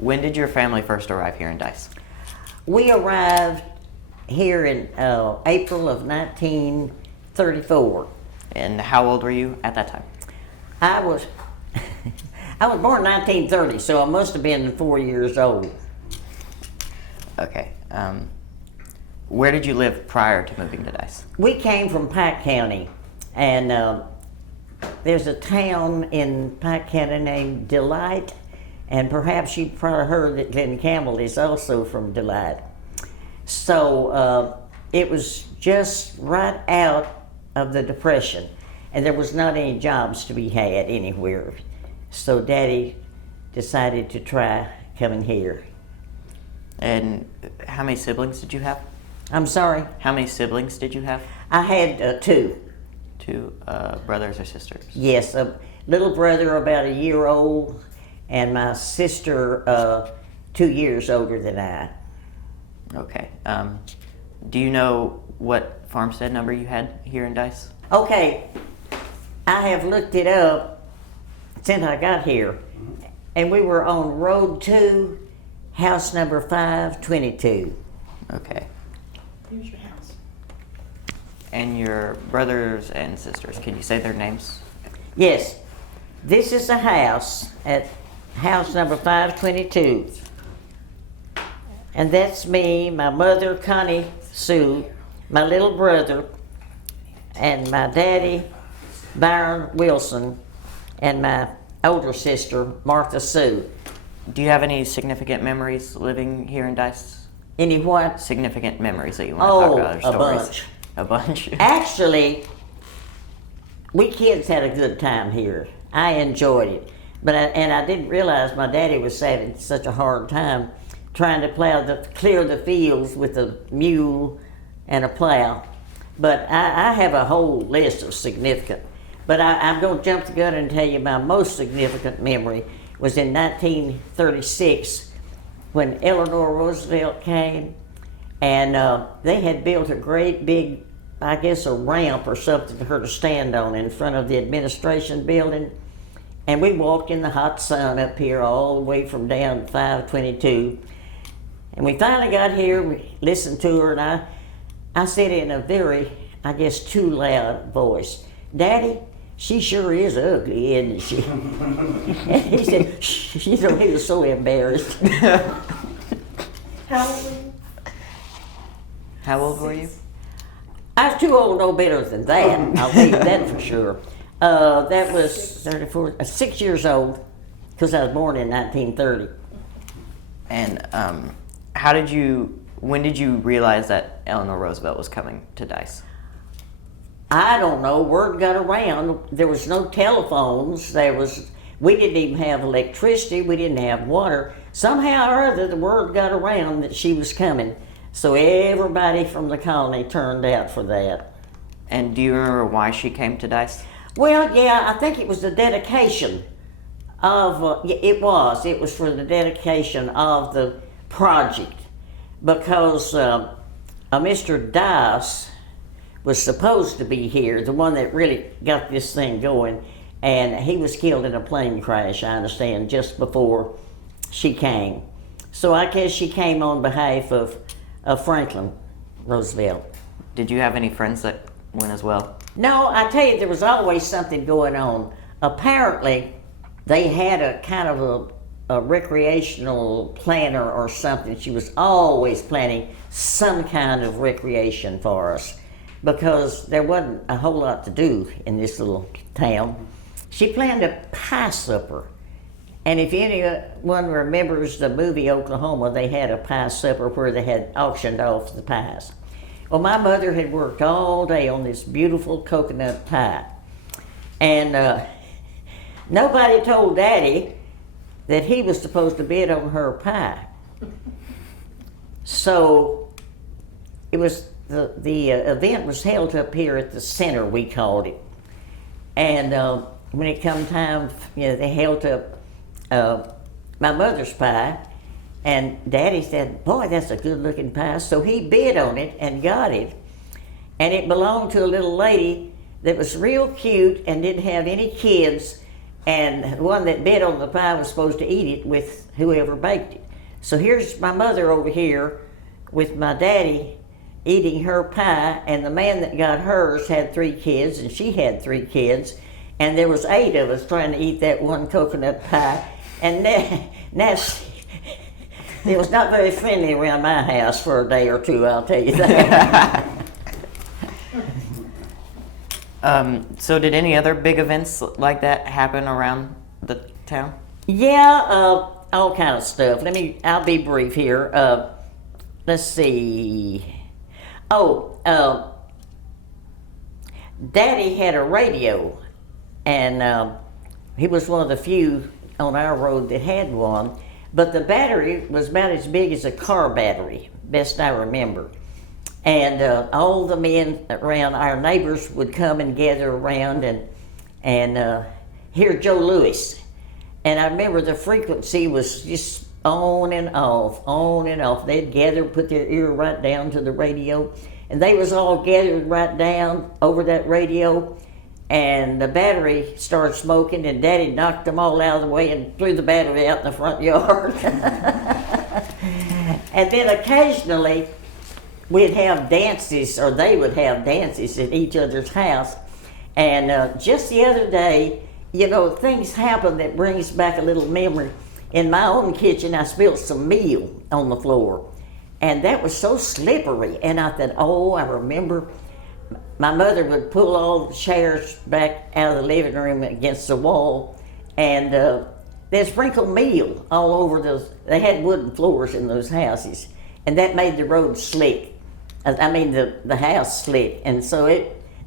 When did your family first arrive here in Dice? We arrived here in April of 1934. And how old were you at that time? I was I was born in 1930, so I must have been 4 years old. Okay. Where did you live prior to moving to Dice? We came from Pike County, and there's a town in Pike County named Delight, and perhaps you've probably heard that Glenn Campbell is also from Delight. So it was just right out of the Depression, and there was not any jobs to be had anywhere. So Daddy decided to try coming here. And how many siblings did you have? I'm sorry? How many siblings did you have? I had two. Two brothers or sisters? Yes, a little brother about a year old, and my sister 2 years older than I. Okay. Do you know what farmstead number you had here in Dice? Okay, I have looked it up since I got here, and we were on Road 2, house number 522. Okay. Here's your house. And your brothers and sisters, can you say their names? Yes, this is the house at house number 522. And that's me, my mother, Connie Sue, my little brother, and my daddy, Byron Wilson, and my older sister, Martha Sue. Do you have any significant memories living here in Dice? Any what? Significant memories that you want to talk about? Or a stories? bunch. A bunch? Actually, we kids had a good time here. I enjoyed it. But I didn't realize my daddy was having such a hard time trying to clear the fields with a mule and a plow. But I have a whole list of significant. But I'm going to jump the gun and tell you my most significant memory was in 1936 when Eleanor Roosevelt came, and they had built a great big, I guess, a ramp or something for her to stand on in front of the administration building. And we walked in the hot sun up here all the way from down 522. And we finally got here, we listened to her, and I said in a very, I guess, too loud voice, "Daddy, she sure is ugly, isn't she?" And he said, "Shh," he was so embarrassed. How old were you? How old were you? I was too old to know better than that, I'll tell you that for sure. That was 34, 6 years old, because I was born in 1930. And when did you realize that Eleanor Roosevelt was coming to Dice? I don't know, word got around. There was no telephones, we didn't even have electricity, we didn't have water. Somehow or other, the word got around that she was coming. So everybody from the colony turned out for that. And do you remember why she came to Dice? Well, yeah, I think it was the dedication of, it was for the dedication of the project, because Mr. Dice was supposed to be here, the one that really got this thing going, and he was killed in a plane crash, I understand, just before she came. So I guess she came on behalf of Franklin Roosevelt. Did you have any friends that went as well? No, I tell you, there was always something going on. Apparently, they had a kind of a recreational planner or something. She was always planning some kind of recreation for us, because there wasn't a whole lot to do in this little town. She planned a pie supper. And if anyone remembers the movie Oklahoma, they had a pie supper where they had auctioned off the pies. Well, my mother had worked all day on this beautiful coconut pie. And nobody told Daddy that he was supposed to bid on her pie. So it was, the event was held up here at the center, we called it. And when it come time, they held up my mother's pie, and Daddy said, "Boy, that's a good looking pie." So he bid on it and got it, and it belonged to a little lady that was real cute and didn't have any kids, and the one that bit on the pie was supposed to eat it with whoever baked it. So here's my mother over here with my daddy eating her pie, and the man that got hers had 3 kids, and she had 3 kids, and there was 8 of us trying to eat that one coconut pie, and now it was not very friendly around my house for a day or two, I'll tell you that. So did any other big events like that happen around the town? Yeah, all kind of stuff. I'll be brief here. Let's see. Oh, Daddy had a radio, and he was one of the few on our road that had one, but the battery was about as big as a car battery, best I remember. And all the men around, our neighbors, would come and gather around and hear Joe Louis. And I remember the frequency was just on and off, on and off. They'd gather, put their ear right down to the radio, and they was all gathered right down over that radio, and the battery started smoking, and Daddy knocked them all out of the way and threw the battery out in the front yard. And then occasionally we'd have dances, or they would have dances at each other's house. And just the other day, you know, things happen that brings back a little memory. In my own kitchen, I spilled some meal on the floor, and that was so slippery. And I thought, oh, I remember my mother would pull all the chairs back out of the living room against the wall, and they'd sprinkle meal all over they had wooden floors in those houses, and that made the road slick. The house slick. And so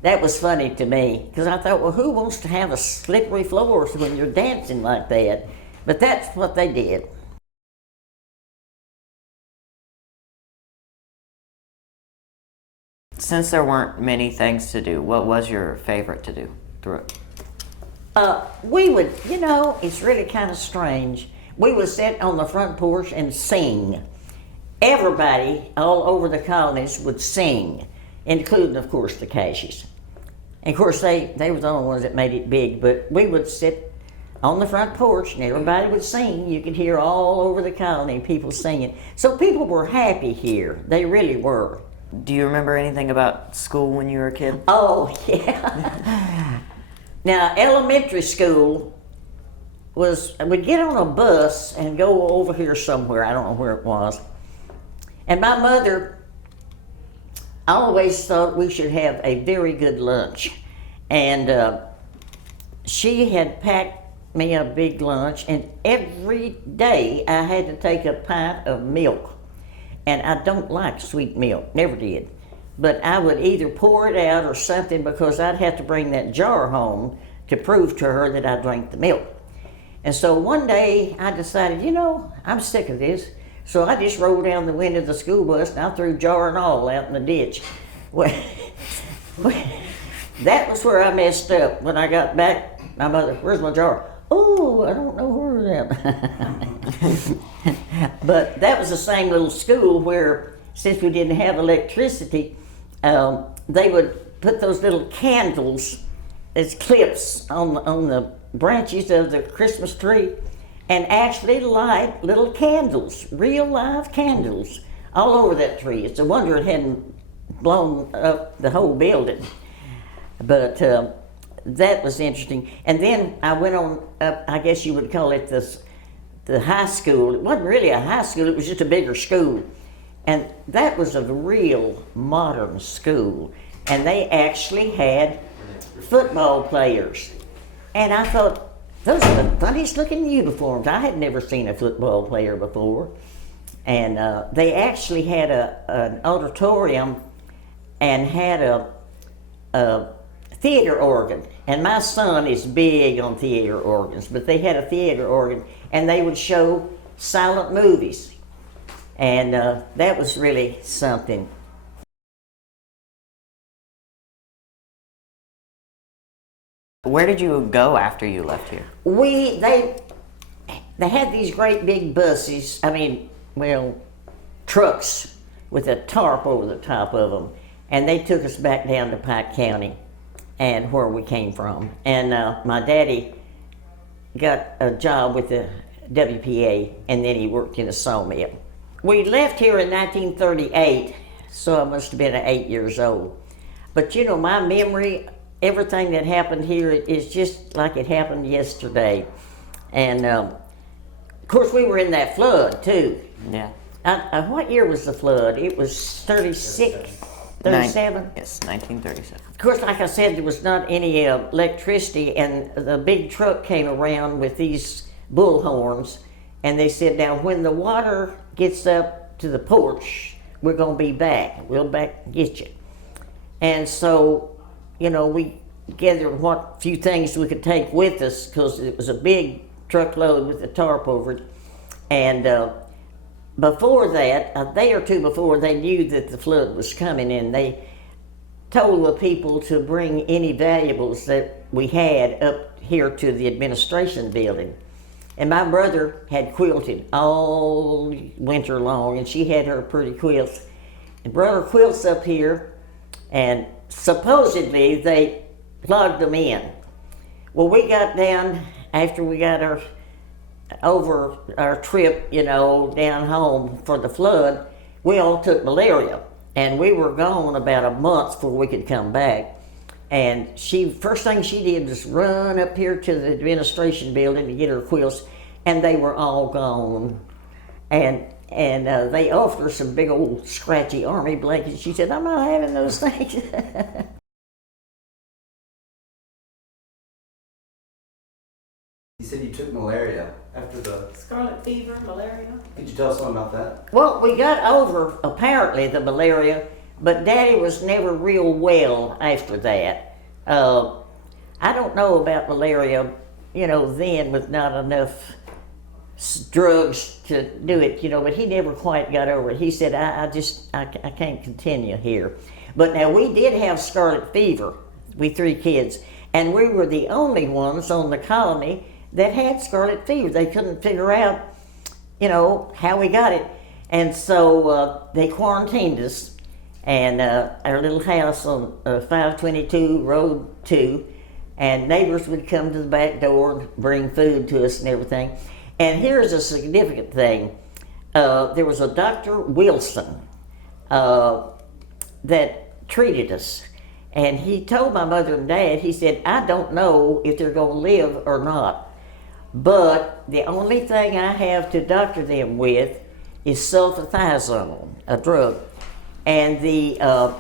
that was funny to me, because I thought, well, who wants to have a slippery floor when you're dancing like that? But that's what they did. Since there weren't many things to do, what was your favorite to do through it? We would, you know, it's really kind of strange. We would sit on the front porch and sing. Everybody all over the colonies would sing, including, of course, the Cashies. And of course, they were the only ones that made it big, but we would sit on the front porch and everybody would sing. You could hear all over the colony people singing. So people were happy here. They really were. Do you remember anything about school when you were a kid? Oh, yeah. Now, elementary school we'd get on a bus and go over here somewhere. I don't know where it was. And my mother always thought we should have a very good lunch. And she had packed me a big lunch, and every day I had to take a pint of milk. And I don't like sweet milk, never did. But I would either pour it out or something, because I'd have to bring that jar home to prove to her that I drank the milk. And so one day I decided, you know, I'm sick of this. So I just rolled down the window of the school bus and I threw jar and all out in the ditch. Well, that was where I messed up. When I got back, my mother, where's my jar? Oh, I don't know where it's at. But that was the same little school where, since we didn't have electricity, they would put those little candles as clips on the branches of the Christmas tree, and actually light little candles, real live candles, all over that tree. It's a wonder it hadn't blown up the whole building. But that was interesting. And then I went on up, I guess you would call it the high school. It wasn't really a high school, it was just a bigger school. And that was a real modern school. And they actually had football players. And I thought, those are the funniest looking uniforms. I had never seen a football player before. And they actually had an auditorium and had a theater organ. And my son is big on theater organs, but they had a theater organ, and they would show silent movies. And that was really something. Where did you go after you left here? They had these great big buses, trucks with a tarp over the top of them, and they took us back down to Pike County and where we came from. And my daddy got a job with the WPA, and then he worked in a sawmill. We left here in 1938, so I must have been 8 years old. But you know, my memory, everything that happened here is just like it happened yesterday. And of course, we were in that flood too. Yeah. What year was the flood? It was 36, 37? Yes, 1937. Of course, like I said, there was not any electricity, and the big truck came around with these bullhorns, and they said, now when the water gets up to the porch, we're going to be back. We'll back and get you. And so, you know, we gathered what few things we could take with us, because it was a big truckload with a tarp over it. And before that, a day or two before, they knew that the flood was coming, and they told the people to bring any valuables that we had up here to the administration building. And my brother had quilted all winter long, and she had her pretty quilts. And brother quilts up here, and supposedly they plugged them in. Well, we got down after we got over our trip, you know, down home for the flood. We all took malaria, and we were gone about a month before we could come back. And first thing she did was run up here to the administration building to get her quilts, and they were all gone. And they offered her some big old scratchy army blankets. She said, I'm not having those things. You said you took malaria after the Scarlet fever, malaria. Could you tell us something about that? Well, we got over, apparently, the malaria, but Daddy was never real well after that. I don't know about malaria, you know, then with not enough drugs to do it, you know, but he never quite got over it. He said, I can't continue here. But now we did have scarlet fever, we 3 kids, and we were the only ones on the colony that had scarlet fever. They couldn't figure out, you know, how we got it. And so they quarantined us, and our little house on 522 Road 2, and neighbors would come to the back door and bring food to us and everything. And here's a significant thing. There was a Dr. Wilson that treated us. And he told my mother and dad, he said, I don't know if they're going to live or not. But the only thing I have to doctor them with is sulfathizone, a drug. And the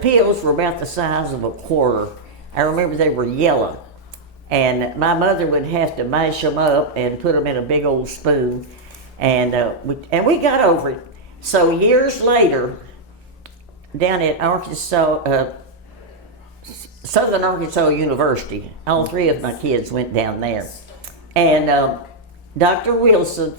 pills were about the size of a quarter. I remember they were yellow. And my mother would have to mash them up and put them in a big old spoon. And we got over it. So years later, down at Arkansas, Southern Arkansas University, all 3 of my kids went down there. And Dr. Wilson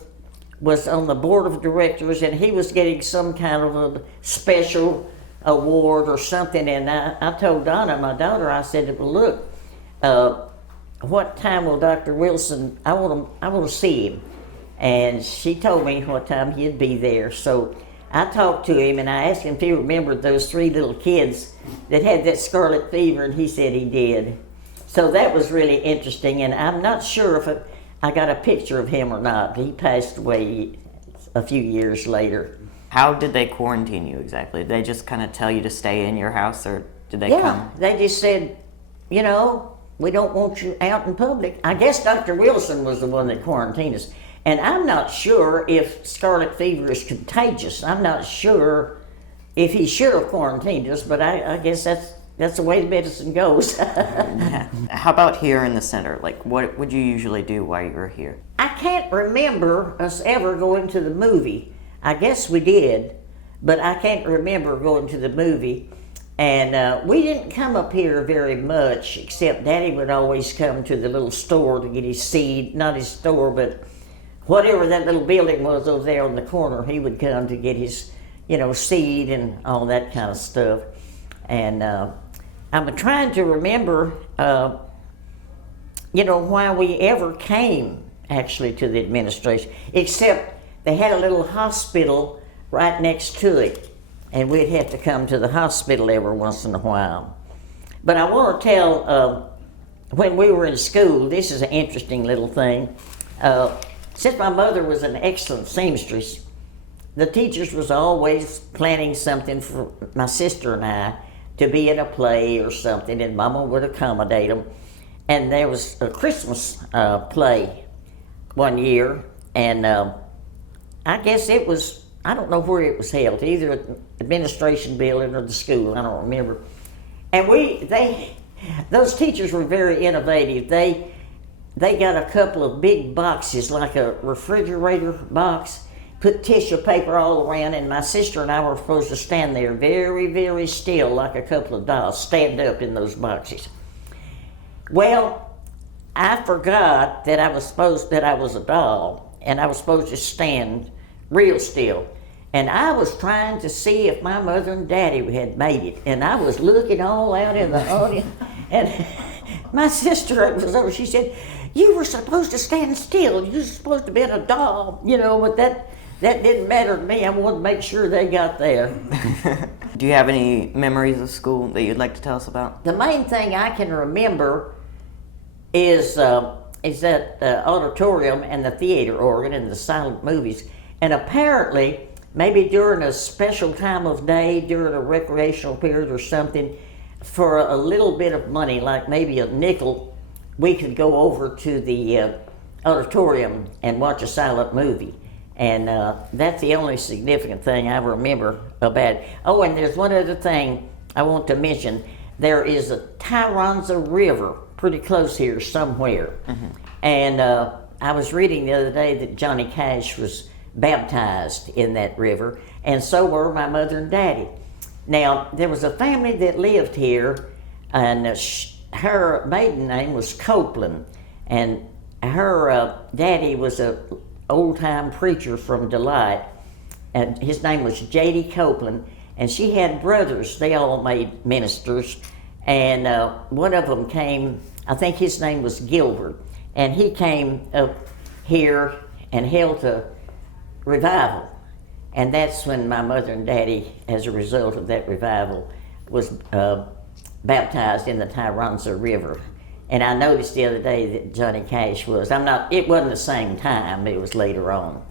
was on the board of directors, and he was getting some kind of a special award or something. And I told Donna, my daughter, I said, well, look, what time will Dr. Wilson, I want to see him. And she told me what time he'd be there. So I talked to him, and I asked him if he remembered those 3 little kids that had that scarlet fever, and he said he did. So that was really interesting, and I'm not sure if I got a picture of him or not. He passed away a few years later. How did they quarantine you exactly? Did they just kind of tell you to stay in your house, or did they come? Yeah, they just said, you know, we don't want you out in public. I guess Dr. Wilson was the one that quarantined us. And I'm not sure if scarlet fever is contagious. I'm not sure if he should have quarantined us, but I guess that's the way the medicine goes. Yeah. How about here in the center? Like, what would you usually do while you were here? I can't remember us ever going to the movie. I guess we did, but I can't remember going to the movie. And we didn't come up here very much, except Daddy would always come to the little store to get his seed. Not his store, but whatever that little building was over there on the corner, he would come to get his, you know, seed and all that kind of stuff. And I'm trying to remember, you know, why we ever came actually to the administration, except they had a little hospital right next to it, and we'd have to come to the hospital every once in a while. But I want to tell when we were in school, this is an interesting little thing. Since my mother was an excellent seamstress, the teachers was always planning something for my sister and I to be in a play or something, and Mama would accommodate them. And there was a Christmas play one year, and I guess it was, I don't know where it was held, either at the administration building or the school, I don't remember. And those teachers were very innovative. They got a couple of big boxes, like a refrigerator box, put tissue paper all around, and my sister and I were supposed to stand there very, very still, like a couple of dolls, stand up in those boxes. Well, I forgot that I was a doll, and I was supposed to stand real still. And I was trying to see if my mother and daddy had made it, and I was looking all out in the audience, and my sister was over, she said, "You were supposed to stand still, you were supposed to be a doll," but that didn't matter to me. I wanted to make sure they got there. Do you have any memories of school that you'd like to tell us about? The main thing I can remember is that auditorium and the theater organ and the silent movies. And apparently, maybe during a special time of day, during a recreational period or something, for a little bit of money, like maybe a nickel, we could go over to the auditorium and watch a silent movie. And that's the only significant thing I remember about it. Oh, and there's one other thing I want to mention. There is a Tyronza River pretty close here somewhere. Mm-hmm. And I was reading the other day that Johnny Cash was baptized in that river, and so were my mother and daddy. Now, there was a family that lived here, and her maiden name was Copeland, and her daddy was a old-time preacher from Delight, and his name was J.D. Copeland, and she had brothers. They all made ministers, and one of them came, I think his name was Gilbert, and he came up here and held a revival. And that's when my mother and daddy, as a result of that revival, was baptized in the Tyronza River. And I noticed the other day that Johnny Cash was. It wasn't the same time, it was later on.